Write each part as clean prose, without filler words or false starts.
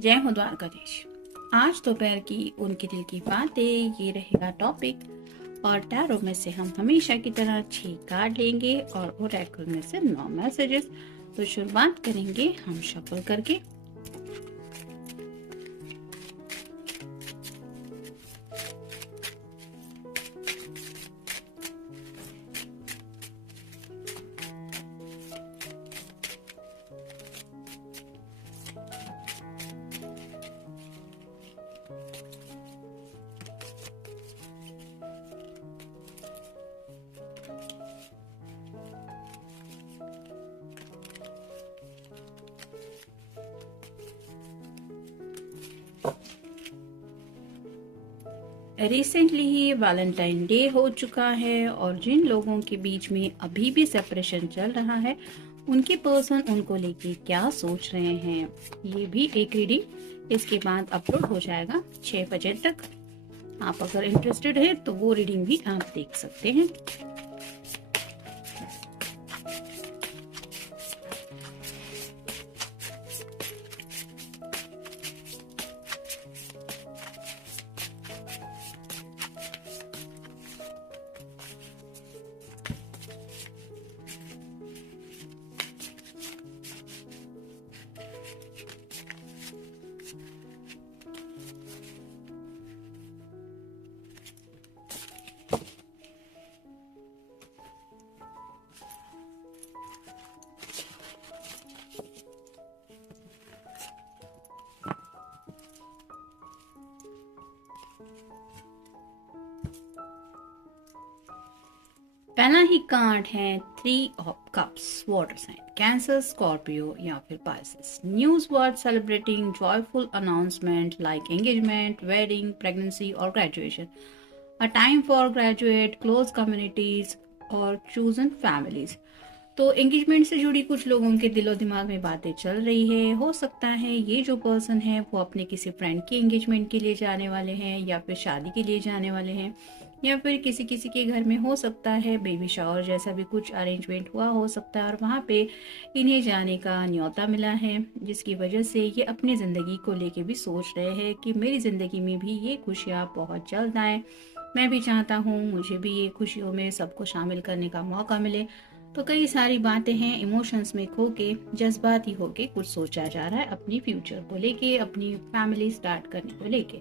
जय हो द्वारकाधीश। आज दोपहर की उनके दिल की बातें ये रहेगा टॉपिक। और टैरो में से हम हमेशा की तरह 6 कार्ड लेंगे और ओरेकल में से 9 मैसेजेस। तो शुरुआत करेंगे हम शफल करके। रिसेंटली ही वैलेंटाइन डे हो चुका है और जिन लोगों के बीच में अभी भी सेपरेशन चल रहा है उनके पर्सन उनको लेके क्या सोच रहे हैं, ये भी एक रीडिंग इसके बाद अपलोड हो जाएगा 6 बजे तक। आप अगर इंटरेस्टेड है तो वो रीडिंग भी आप देख सकते हैं। पहला ही कार्ड है 3 of cups, water sign, Cancer, Scorpio या फिर Pisces. News word celebrating joyful announcement like engagement, wedding, pregnancy और graduation. A time for graduate, close communities और चूजन फैमिलीज। तो एंगेजमेंट से जुड़ी कुछ लोगों के दिलो दिमाग में बातें चल रही है। हो सकता है ये जो पर्सन है वो अपने किसी फ्रेंड की एंगेजमेंट के लिए जाने वाले हैं या फिर शादी के लिए जाने वाले हैं या फिर किसी किसी के घर में हो सकता है बेबी शावर जैसा भी कुछ अरेंजमेंट हुआ हो सकता है और वहाँ पे इन्हें जाने का न्योता मिला है, जिसकी वजह से ये अपनी ज़िंदगी को लेके भी सोच रहे हैं कि मेरी ज़िंदगी में भी ये खुशियाँ बहुत जल्द आए। मैं भी चाहता हूँ मुझे भी ये खुशियों में सबको शामिल करने का मौका मिले। तो कई सारी बातें हैं, इमोशंस में खो के जज्बाती होके कुछ सोचा जा रहा है अपनी फ्यूचर को लेके, अपनी फैमिली स्टार्ट करने को लेके।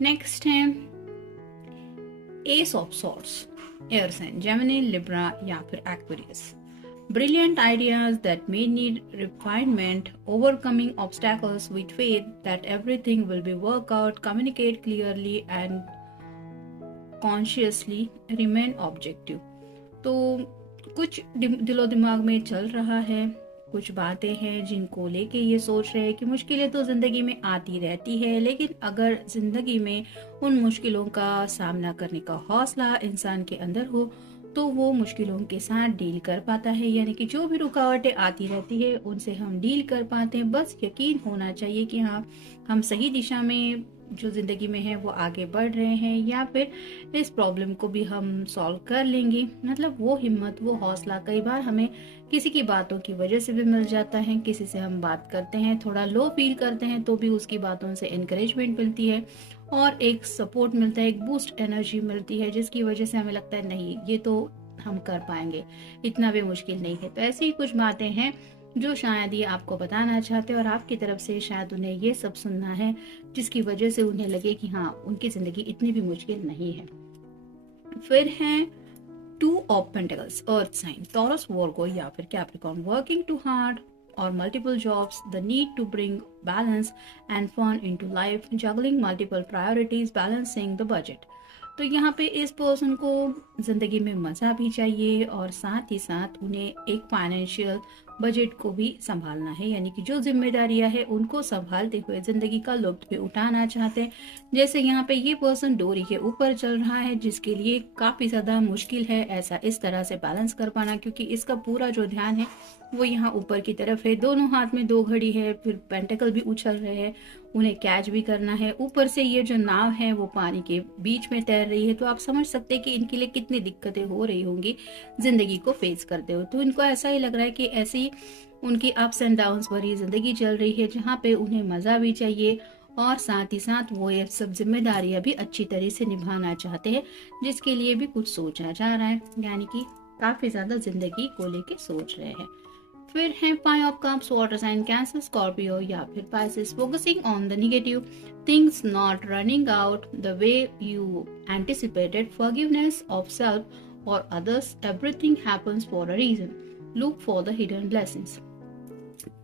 नेक्स्ट है ace of swords, air sign, Gemini, Libra या फिर Aquarius. Brilliant ideas that may need refinement, overcoming obstacles with faith that everything will be worked out, communicate clearly and consciously remain objective। तो कुछ दिलो दिमाग में चल रहा है, कुछ बातें हैं जिनको लेके ये सोच रहे हैं कि मुश्किलें तो ज़िंदगी में आती रहती है, लेकिन अगर ज़िंदगी में उन मुश्किलों का सामना करने का हौसला इंसान के अंदर हो तो वो मुश्किलों के साथ डील कर पाता है। यानी कि जो भी रुकावटें आती रहती है उनसे हम डील कर पाते हैं। बस यकीन होना चाहिए कि हाँ, हम सही दिशा में जो ज़िंदगी में है वो आगे बढ़ रहे हैं या फिर इस प्रॉब्लम को भी हम सॉल्व कर लेंगे। मतलब वो हिम्मत, वो हौसला कई बार हमें किसी की बातों की वजह से भी मिल जाता है। किसी से हम बात करते हैं, थोड़ा लो फील करते हैं तो भी उसकी बातों से इनकरेजमेंट मिलती है और एक सपोर्ट मिलता है, एक बूस्ट एनर्जी मिलती है, जिसकी वजह से हमें लगता है नहीं ये तो हम कर पाएंगे, इतना भी मुश्किल नहीं है। तो ऐसी ही कुछ बातें हैं जो शायद ये आपको बताना चाहते हैं और आपकी तरफ से शायद उन्हें ये सब सुनना है जिसकी वजह से उन्हें लगे कि हाँ, उनकी जिंदगी इतनी भी मुश्किल नहीं है। फिर है 2 of pentacles, earth sign, Taurus, Virgo या फिर Capricorn. Working to hard or multiple jobs, the need to bring balance and fun into life, juggling multiple priorities, balancing the budget। तो यहाँ पे इस पर्सन को ज़िंदगी में मज़ा भी चाहिए और साथ ही साथ उन्हें एक फाइनेंशियल बजट को भी संभालना है। यानी कि जो जिम्मेदारियां है उनको संभालते हुए ज़िंदगी का लुत्फ भी उठाना चाहते हैं। जैसे यहाँ पे ये पर्सन डोरी के ऊपर चल रहा है जिसके लिए काफ़ी ज़्यादा मुश्किल है ऐसा इस तरह से बैलेंस कर पाना, क्योंकि इसका पूरा जो ध्यान है वो यहाँ ऊपर की तरफ है। दोनों हाथ में 2 घड़ी है, फिर पेंटिकल भी उछल रहे हैं, उन्हें कैच भी करना है। ऊपर से ये जो नाव है वो पानी के बीच में तैर रही है। तो आप समझ सकते हैं कि इनके लिए कितनी दिक्कतें हो रही होंगी जिंदगी को फेस करते हुए। तो इनको ऐसा ही लग रहा है कि ऐसी उनकी अप्स एंड डाउन्स भरी जिंदगी चल रही है, जहाँ पे उन्हें मजा भी चाहिए और साथ ही साथ वो ये सब जिम्मेदारियां भी अच्छी तरह से निभाना चाहते हैं, जिसके लिए भी कुछ सोचा जा रहा है, यानी कि काफी ज्यादा जिंदगी को लेके सोच रहे हैं। फिर है 5 of cups, water sign Cancer, Scorpio या फिर Pisces, focusing on the negative things, not running out the way you anticipated, forgiveness of self और others, everything happens for a reason, look for the hidden blessings.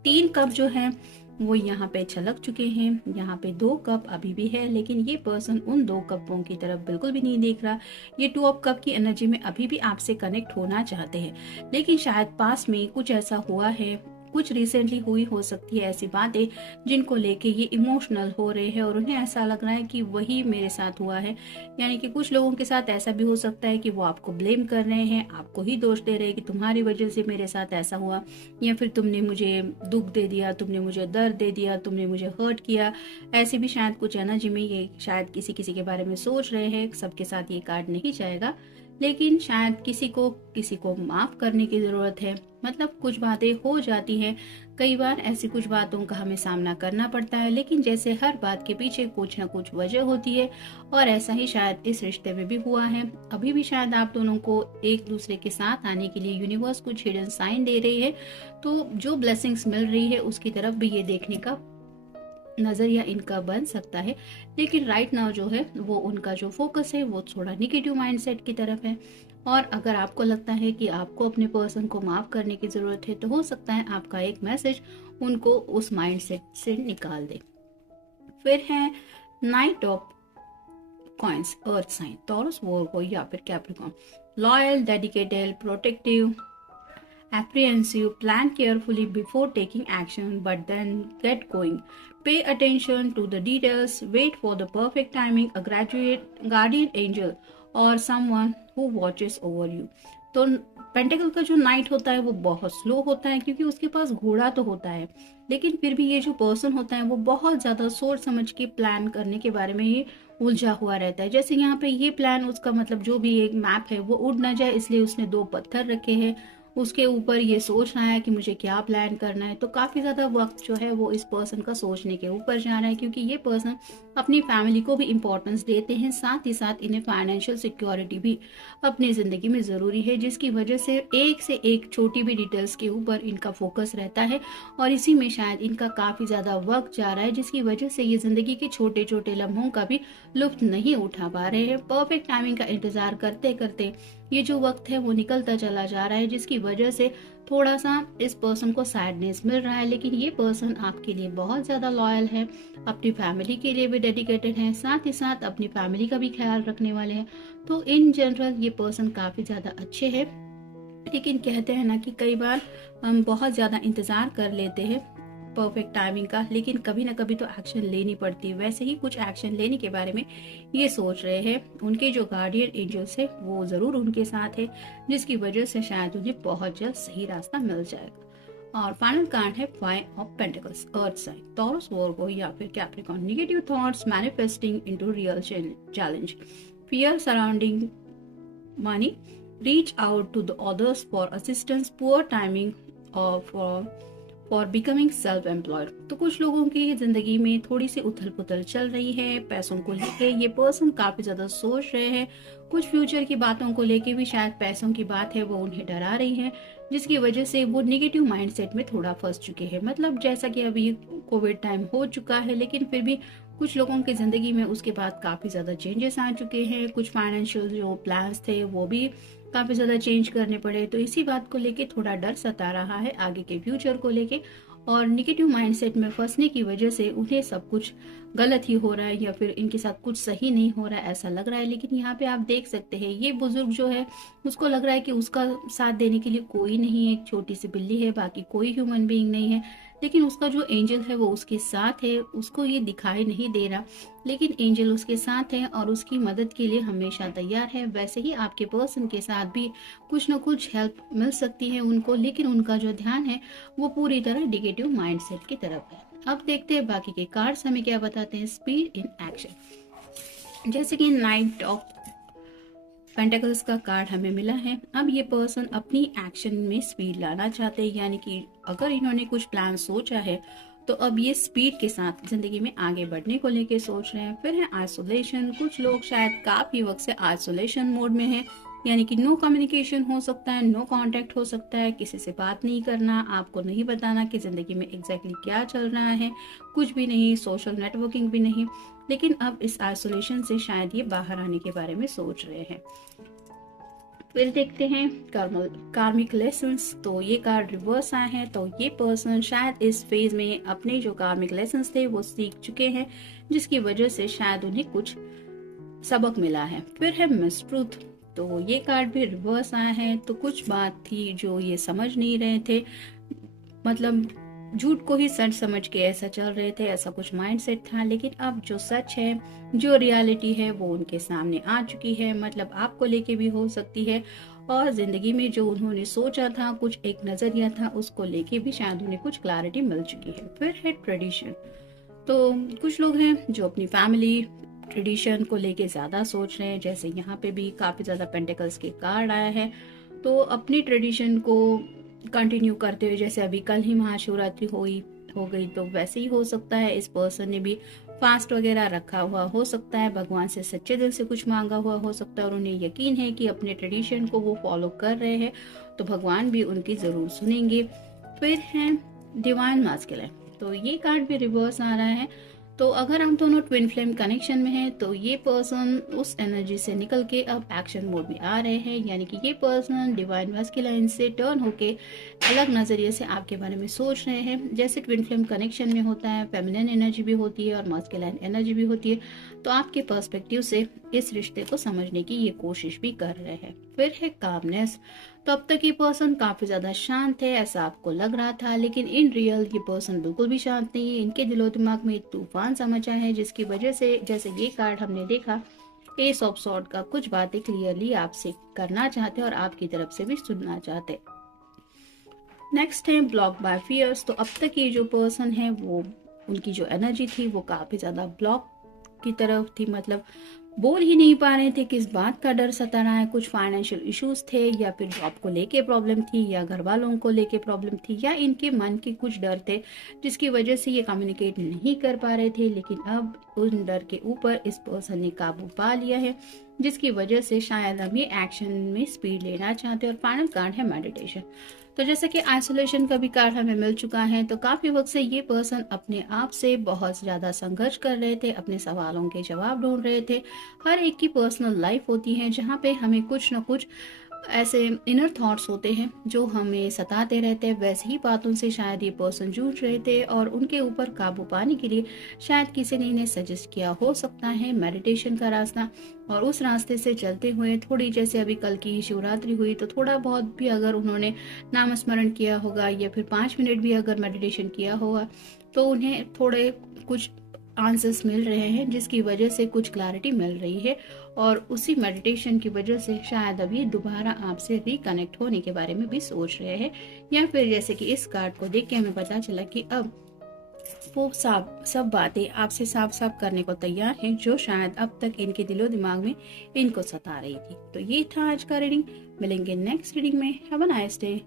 3 cup जो है वो यहाँ पे छलक चुके हैं। यहाँ पे 2 कप अभी भी है, लेकिन ये पर्सन उन 2 कपों की तरफ बिल्कुल भी नहीं देख रहा। ये 2 ऑफ कप की एनर्जी में अभी भी आपसे कनेक्ट होना चाहते हैं, लेकिन शायद पास में कुछ ऐसा हुआ है, कुछ रिसेंटली हुई हो सकती है ऐसी बातें जिनको लेके ये इमोशनल हो रहे हैं और उन्हें ऐसा लग रहा है कि वही मेरे साथ हुआ है। यानी कि कुछ लोगों के साथ ऐसा भी हो सकता है कि वो आपको ब्लेम कर रहे हैं, आपको ही दोष दे रहे हैं कि तुम्हारी वजह से मेरे साथ ऐसा हुआ, या फिर तुमने मुझे दुख दे दिया, तुमने मुझे दर्द दे दिया, तुमने मुझे हर्ट किया। ऐसे भी शायद कुछ एनर्जी में ये शायद किसी किसी के बारे में सोच रहे हैं। सबके साथ ये कार्ड नहीं जाएगा, लेकिन शायद किसी को माफ करने की जरूरत है। मतलब कुछ बातें हो जाती हैं, कई बार ऐसी कुछ बातों का हमें सामना करना पड़ता है, लेकिन जैसे हर बात के पीछे कुछ ना कुछ वजह होती है, और ऐसा ही शायद इस रिश्ते में भी हुआ है। अभी भी शायद आप दोनों को एक दूसरे के साथ आने के लिए यूनिवर्स कुछ हिडन साइन दे रही है, तो जो ब्लेसिंग्स मिल रही है उसकी तरफ भी ये देखने का नजरिया इनका बन सकता है। लेकिन राइट नाउ जो है वो उनका जो फोकस है वो थोड़ा निगेटिव माइंडसेट की तरफ है। और अगर आपको लगता है कि आपको अपने पर्सन को माफ करने की जरूरत है, तो हो सकता है आपका एक मैसेज उनको उस माइंडसेट से निकाल दे। फिर है knight of coins, earth sign, Taurus, Virgo या फिर Capricorn, loyal, dedicated, protective, apprehensive, plan carefully before taking action, but then get going. Pay attention to the details, wait for the perfect timing, a graduate guardian angel or someone who watches over you. तो pentacle का जो night होता है वो बहुत slow होता है, क्योंकि उसके पास घोड़ा तो होता है, लेकिन फिर भी ये जो पर्सन होता है वो बहुत ज्यादा सोच समझ के प्लान करने के बारे में ये उलझा हुआ रहता है। जैसे यहाँ पे ये प्लान, उसका मतलब जो भी एक मैप है वो उड़ ना जाए, इसलिए उसने 2 पत्थर रखे हैं, उसके ऊपर ये सोच रहा है कि मुझे क्या प्लान करना है। तो काफी ज्यादा वक्त जो है वो इस पर्सन का सोचने के ऊपर जा रहा है, क्योंकि ये पर्सन अपनी फैमिली को भी इम्पोर्टेंस देते हैं, साथ ही साथ इन्हें फाइनेंशियल सिक्योरिटी भी अपनी जिंदगी में जरूरी है, जिसकी वजह से एक छोटी भी डिटेल्स के ऊपर इनका फोकस रहता है, और इसी में शायद इनका काफी ज्यादा वक्त जा रहा है, जिसकी वजह से ये जिंदगी के छोटे छोटे लम्हों का भी लुत्फ नहीं उठा पा रहे हैं। परफेक्ट टाइमिंग का इंतजार करते करते ये जो वक्त है वो निकलता चला जा रहा है, जिसकी वजह से थोड़ा सा इस पर्सन को सैडनेस मिल रहा है। लेकिन ये पर्सन आपके लिए बहुत ज्यादा लॉयल है, अपनी फैमिली के लिए भी डेडिकेटेड है, साथ ही साथ अपनी फैमिली का भी ख्याल रखने वाले हैं। तो इन जनरल ये पर्सन काफी ज्यादा अच्छे हैं। लेकिन कहते हैं ना कि कई बार हम बहुत ज्यादा इंतजार कर लेते हैं परफेक्ट टाइमिंग का, लेकिन कभी ना कभी तो एक्शन लेनी पड़ती है। वैसे ही कुछ एक्शन लेने के बारे में ये सोच रहे हैं। उनके जो गार्डियन एंजल्स है वो जरूर उनके साथ है, जिसकी वजह से शायद उन्हें बहुत जल्द सही रास्ता मिल जाएगा। और फाइनल कार्ड है 5 of pentacles, earth sign, Taurus, Virgo या फिर Capricorn, negative thoughts manifesting into real challenge, fear surrounding money, reach out to the others for assistance, poor timing of for becoming self employed. तो कुछ लोगों की जिंदगी में थोड़ी सी उथल पुथल चल रही है पैसों को लेके। ये पर्सन काफी ज्यादा सोच रहे हैं, कुछ फ्यूचर की बातों को लेके भी शायद पैसों की बात है वो उन्हें डरा रही है, जिसकी वजह से वो निगेटिव माइंडसेट में थोड़ा फंस चुके हैं। मतलब जैसा कि अभी कोविड टाइम हो चुका है, लेकिन फिर भी कुछ लोगों की जिंदगी में उसके बाद काफी ज्यादा चेंजेस आ चुके हैं। कुछ फाइनेंशियल जो प्लान्स थे वो भी काफी ज्यादा चेंज करने पड़े। तो इसी बात को लेके थोड़ा डर सता रहा है आगे के फ्यूचर को लेके, और निगेटिव माइंडसेट में फंसने की वजह से उन्हें सब कुछ गलत ही हो रहा है, या फिर इनके साथ कुछ सही नहीं हो रहा है ऐसा लग रहा है। लेकिन यहाँ पे आप देख सकते हैं ये बुजुर्ग जो है उसको लग रहा है कि उसका साथ देने के लिए कोई नहीं है, एक छोटी सी बिल्ली है, बाकी कोई ह्यूमन बीइंग नहीं है। लेकिन उसका जो एंजल है वो उसके साथ है, उसको ये दिखाई नहीं दे रहा, लेकिन एंजल उसके साथ है और उसकी मदद के लिए हमेशा तैयार है। वैसे ही आपके पर्सन के साथ भी कुछ न कुछ हेल्प मिल सकती है उनको, लेकिन उनका जो ध्यान है वो पूरी तरह नेगेटिव माइंडसेट की तरफ है। अब देखते हैं बाकी के कार्ड्स हमें क्या बताते हैं। स्पीड इन एक्शन, जैसे कि नाइट ऑफ पेंटेकल्स का कार्ड हमें मिला है। अब ये पर्सन अपनी एक्शन में स्पीड लाना चाहते हैं, यानी कि अगर इन्होंने कुछ प्लान सोचा है तो अब ये स्पीड के साथ जिंदगी में आगे बढ़ने को लेके सोच रहे हैं। फिर है आइसोलेशन। कुछ लोग शायद काफी वक्त से आइसोलेशन मोड में हैं, यानी कि नो कम्युनिकेशन हो सकता है, नो कांटेक्ट हो सकता है, किसी से बात नहीं करना, आपको नहीं बताना कि जिंदगी में एग्जैक्टली क्या चल रहा है, कुछ भी नहीं, सोशल नेटवर्किंग भी नहीं। लेकिन अब इस आइसोलेशन से शायद ये बाहर आने के बारे में सोच रहे हैं। फिर देखते हैं कार्मिक लेसन्स। तो ये कार्ड रिवर्स आए हैं, तो ये पर्सन शायद इस फेज में अपने जो कार्मिक लेसन्स थे वो सीख चुके हैं, जिसकी वजह से शायद उन्हें कुछ सबक मिला है। फिर है मिस ट्रूथ। तो ये कार्ड भी रिवर्स आया है, तो कुछ बात थी जो ये समझ नहीं रहे थे, मतलब झूठ को ही सच समझ के ऐसा चल रहे थे, ऐसा कुछ माइंडसेट था। लेकिन अब जो सच है, जो रियलिटी है, वो उनके सामने आ चुकी है। मतलब आपको लेके भी हो सकती है, और जिंदगी में जो उन्होंने सोचा था, कुछ एक नजरिया था, उसको लेके भी शायद उन्हें कुछ क्लैरिटी मिल चुकी है। फिर है ट्रेडिशन। तो कुछ लोग हैं जो अपनी फैमिली ट्रेडिशन को लेके ज्यादा सोच रहे हैं, जैसे यहाँ पे भी काफी ज्यादा पेंटिकल्स के कार्ड आया है। तो अपनी ट्रेडिशन को कंटिन्यू करते हुए, जैसे अभी कल ही महाशिवरात्रि हो गई, तो वैसे ही हो सकता है इस पर्सन ने भी फास्ट वगैरह रखा हुआ हो सकता है, भगवान से सच्चे दिल से कुछ मांगा हुआ हो सकता है, और उन्हें यकीन है कि अपने ट्रेडिशन को वो फॉलो कर रहे हैं, तो भगवान भी उनकी जरूर सुनेंगे। फिर है डिवाइन मास्कुलिन। तो ये कार्ड भी रिवर्स आ रहा है। तो अगर हम दोनों ट्विन फ्लेम कनेक्शन में हैं, तो ये पर्सन उस एनर्जी से निकल के अब एक्शन मोड में आ रहे हैं, यानी कि ये पर्सन डिवाइन मैस्कुलिन से टर्न होके अलग नजरिए से आपके बारे में सोच रहे हैं। जैसे ट्विन फ्लेम कनेक्शन में होता है, फेमिनिन एनर्जी भी होती है और मैस्कुलिन एनर्जी भी होती है, तो आपके पर्सपेक्टिव से इस रिश्ते को समझने की ये कोशिश भी कर रहे हैं। फिर है कामनेस। तो अब तक ये पर्सन काफी ज्यादा शांत है, ऐसा आपको लग रहा था, लेकिन इन रियल ये पर्सन बिल्कुल भी शांत नहीं है। इनके दिलो दिमाग में एक तूफान सा मचा है, जिसकी वजह से, जैसे ये कार्ड हमने देखा, एस ऑफ सॉर्ड का, कुछ बातें क्लियरली आपसे करना चाहते और आपकी तरफ से भी सुनना चाहते। नेक्स्ट है ब्लॉक बाय फियर्स। तो अब तक ये जो पर्सन है, वो उनकी जो एनर्जी थी वो काफी ज्यादा ब्लॉक की तरफ थी, मतलब बोल ही नहीं पा रहे थे, किस बात का डर सता रहा है। कुछ फाइनेंशियल इश्यूज थे, या फिर जॉब को लेके प्रॉब्लम थी, या घर वालों को लेके प्रॉब्लम थी, या इनके मन के कुछ डर थे जिसकी वजह से ये कम्युनिकेट नहीं कर पा रहे थे। लेकिन अब उन डर के ऊपर इस पर्सन ने काबू पा लिया है, जिसकी वजह से शायद हम ये एक्शन में स्पीड लेना चाहते हैं। और फाइनल कार्ड है मेडिटेशन। तो जैसे कि आइसोलेशन का भी कार्ड हमें मिल चुका है, तो काफी वक्त से ये पर्सन अपने आप से बहुत ज्यादा संघर्ष कर रहे थे, अपने सवालों के जवाब ढूंढ रहे थे। हर एक की पर्सनल लाइफ होती है जहाँ पे हमें कुछ ना कुछ ऐसे इनर थॉट्स होते हैं जो हमें सताते रहते हैं। वैसे ही बातों से शायद ये पर्सन जूझ रहे थे, और उनके ऊपर काबू पाने के लिए शायद किसी ने इन्हें सजेस्ट किया हो सकता है मेडिटेशन का रास्ता। और उस रास्ते से चलते हुए थोड़ी, जैसे अभी कल की शिवरात्रि हुई, तो थोड़ा बहुत भी अगर उन्होंने नामस्मरण किया होगा, या फिर 5 मिनट भी अगर मेडिटेशन किया होगा, तो उन्हें थोड़े कुछ आंसर्स मिल रहे हैं, जिसकी वजह से कुछ क्लैरिटी मिल रही है। और उसी मेडिटेशन की वजह से शायद अभी दोबारा आपसे रिकनेक्ट होने के बारे में भी सोच रहे हैं। या फिर जैसे कि इस कार्ड को देख के हमें पता चला कि अब वो सब बातें आपसे साफ साफ करने को तैयार हैं, जो शायद अब तक इनके दिलो दिमाग में इनको सता रही थी। तो ये था आज का रीडिंग। मिलेंगे नेक्स्ट रीडिंग में। Have a nice day.